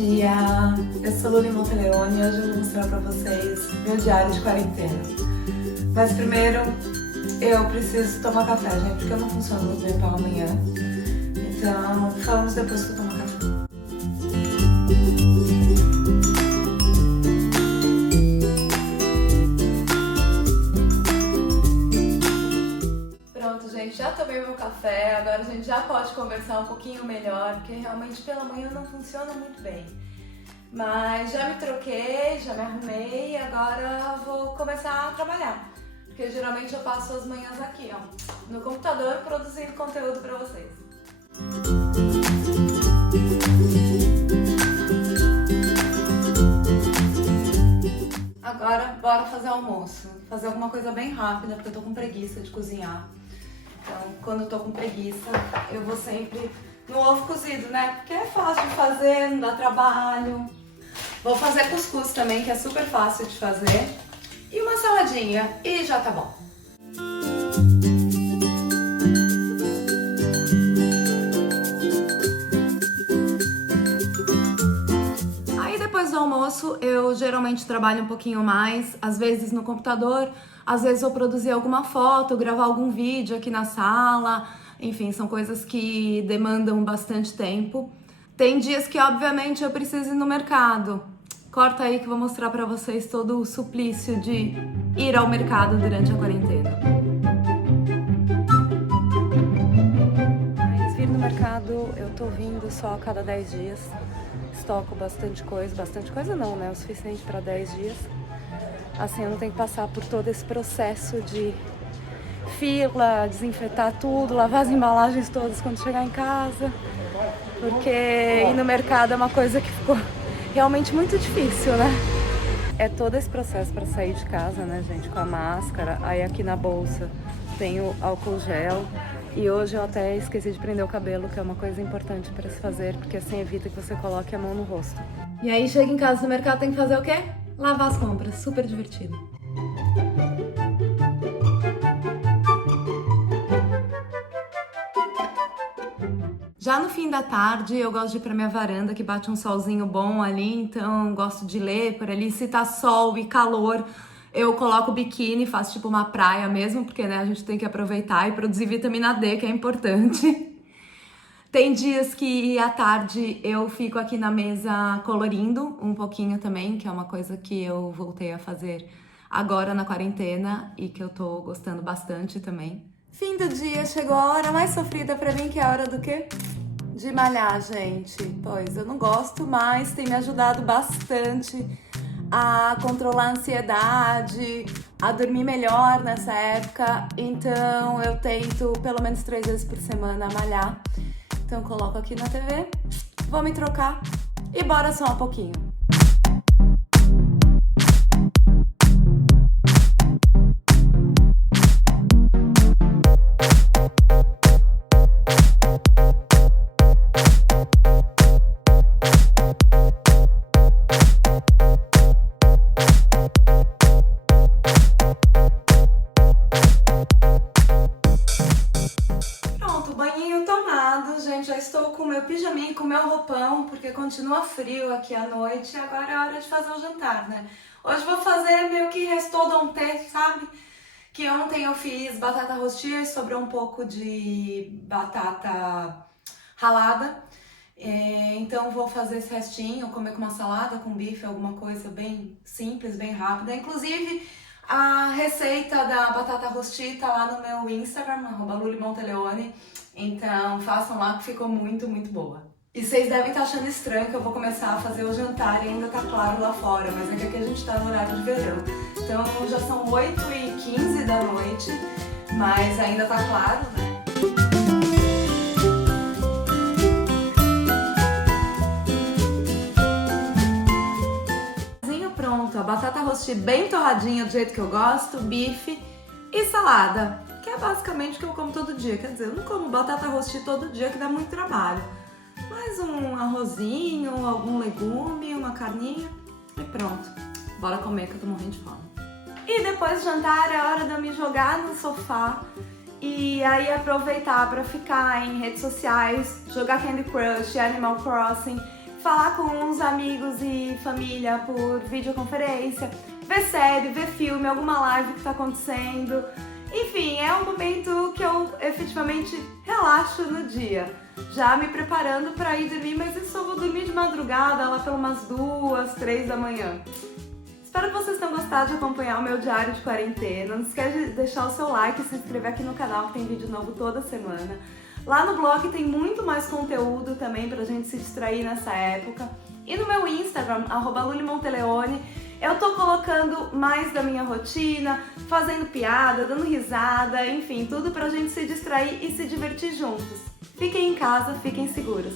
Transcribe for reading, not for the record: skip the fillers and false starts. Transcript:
dia! Eu sou Luli Monteleone e hoje eu vou mostrar pra vocês meu diário de quarentena. Mas primeiro, eu preciso tomar café, gente, porque eu não funciono muito bem pela manhã. Então, falamos depois que eu tomar café. Pronto, gente, já tomei meu café, agora a gente já pode conversar um pouquinho melhor, porque realmente pela manhã não funciona muito bem. Mas já me troquei, já me arrumei e agora vou começar a trabalhar. Porque geralmente eu passo as manhãs aqui, ó, no computador produzindo conteúdo pra vocês. Agora, bora fazer almoço. Fazer alguma coisa bem rápida, porque eu tô com preguiça de cozinhar. Então, quando eu tô com preguiça, eu vou sempre no ovo cozido, né? Porque é fácil de fazer, não dá trabalho. Vou fazer cuscuz também, que é super fácil de fazer. E uma saladinha, e já tá bom. Aí depois do almoço, eu geralmente trabalho um pouquinho mais, às vezes no computador, às vezes vou produzir alguma foto, gravar algum vídeo aqui na sala, enfim, são coisas que demandam bastante tempo. Tem dias que, obviamente, eu preciso ir no mercado. Corta aí que eu vou mostrar pra vocês todo o suplício de ir ao mercado durante a quarentena. Mas vir no mercado, eu tô vindo só a cada 10 dias. Estoco bastante coisa não, né? O suficiente para 10 dias. Assim, eu não tenho que passar por todo esse processo de fila, desinfetar tudo, lavar as embalagens todas quando chegar em casa. Porque ir no mercado é uma coisa que ficou realmente muito difícil, né? É todo esse processo para sair de casa, né, gente? Com a máscara, aí aqui na bolsa tem o álcool gel. E hoje eu até esqueci de prender o cabelo, que é uma coisa importante para se fazer, porque assim evita que você coloque a mão no rosto. E aí chega em casa no mercado, tem que fazer o quê? Lavar as compras, super divertido. Já no fim da tarde, eu gosto de ir pra minha varanda, que bate um solzinho bom ali, então gosto de ler por ali. Se tá sol e calor, eu coloco o biquíni, faço tipo uma praia mesmo, porque né, a gente tem que aproveitar e produzir vitamina D, que é importante. Tem dias que à tarde eu fico aqui na mesa colorindo um pouquinho também, que é uma coisa que eu voltei a fazer agora na quarentena e que eu tô gostando bastante também. Fim do dia, chegou a hora mais sofrida pra mim, que é a hora do quê? De malhar, gente. Pois, eu não gosto, mas tem me ajudado bastante a controlar a ansiedade, a dormir melhor nessa época. Então, eu tento pelo menos 3 vezes por semana malhar. Então, coloco aqui na TV, vou me trocar e bora só um pouquinho. Já estou com o meu pijaminha, com o meu roupão, porque continua frio aqui à noite e agora é hora de fazer o jantar, né? Hoje vou fazer meio que restou d'ontem, sabe? Que ontem eu fiz batata rostia e sobrou um pouco de batata ralada. Então vou fazer esse restinho, comer com uma salada, com bife, alguma coisa bem simples, bem rápida. Inclusive, a receita da batata rostia tá lá no meu Instagram, @lulimonteleone. Então façam lá que ficou muito, muito boa. E vocês devem estar achando estranho que eu vou começar a fazer o jantar e ainda tá claro lá fora, mas é que aqui a gente tá no horário de verão. Então já são 8h15 da noite, mas ainda tá claro, né? Pronto, a batata rosti bem torradinha do jeito que eu gosto, bife e salada, que é basicamente o que eu como todo dia. Quer dizer, eu não como batata rosti todo dia, que dá muito trabalho. Mas um arrozinho, algum legume, uma carninha e pronto. Bora comer que eu tô morrendo de fome. E depois do jantar é hora de eu me jogar no sofá e aí aproveitar pra ficar em redes sociais, jogar Candy Crush, Animal Crossing, falar com uns amigos e família por videoconferência, ver série, ver filme, alguma live que tá acontecendo. Enfim, é um momento que eu efetivamente relaxo no dia, já me preparando para ir dormir, mas eu só vou dormir de madrugada, lá pelas umas 2, 3 da manhã. Espero que vocês tenham gostado de acompanhar o meu diário de quarentena. Não esquece de deixar o seu like e se inscrever aqui no canal, que tem vídeo novo toda semana. Lá no blog tem muito mais conteúdo também pra gente se distrair nessa época. E no meu Instagram, @lulimonteleone, eu tô colocando mais da minha rotina, fazendo piada, dando risada, enfim, tudo pra gente se distrair e se divertir juntos. Fiquem em casa, fiquem seguros.